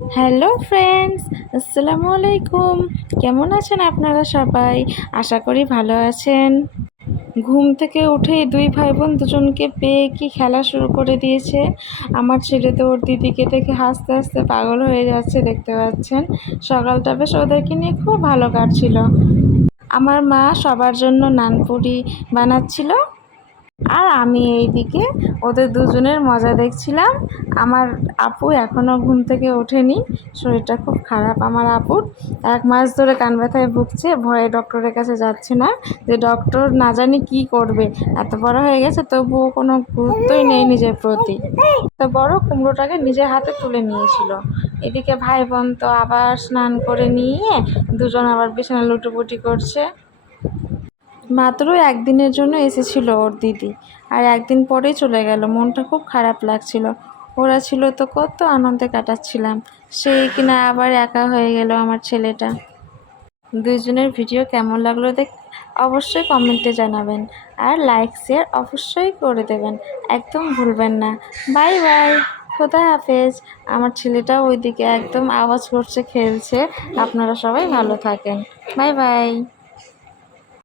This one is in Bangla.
হ্যালো ফ্রেন্ডস, আসসালামু আলাইকুম। কেমন আছেন আপনারা সবাই? আশা করি ভালো আছেন। ঘুম থেকে উঠেই দুই ভাই বোন দুজনকে পেয়ে কি খেলা শুরু করে দিয়েছে। আমার ছেলে তো ওর দিদিকে দেখে হাসতে হাসতে পাগল হয়ে যাচ্ছে, দেখতে পাচ্ছেন। সকালটা বেশ ওদেরকে নিয়ে খুব ভালো কাটছিল। আমার মা সবার জন্য নানপুরি বানাচ্ছিল, আর আমি এইদিকে ওদের দুজনের মজা দেখছিলাম। আমার আপু এখনও ঘুম থেকে ওঠেনি, শরীরটা খুব খারাপ আমার আপুর। 1 মাস ধরে কান ব্যথায় ভুগছে, ভয়ে ডক্টরের কাছে যাচ্ছে না, যে ডক্টর না জানি কি করবে। এত বড় হয়ে গেছে তবুও কোনো গুরুত্বই নেই নিজের প্রতি। তো বড় কুমড়োটাকে নিজের হাতে তুলে নিয়েছিল। এদিকে ভাই বোন তো আবার স্নান করে নিয়ে দুজন আবার বিছানা লুটোপুটি করছে। মাত্র একদিনের জন্য এসেছিল ওর দিদি, আর একদিন পরেই চলে গেল। মনটা খুব খারাপ লাগছিল। ওরা ছিল তো কত আনন্দে কাটাচ্ছিলাম, সেই কিনা আবার একা হয়ে গেল আমার ছেলেটা। দুইজনের ভিডিও কেমন লাগলো অবশ্যই কমেন্টে জানাবেন, আর লাইক শেয়ার অবশ্যই করে দেবেন, একদম ভুলবেন না। বাই বাই, খোদা হাফেজ। আমার ছেলেটা ওইদিকে একদম আওয়াজ করছে, খেলছে। আপনারা সবাই ভালো থাকেন। Bye bye.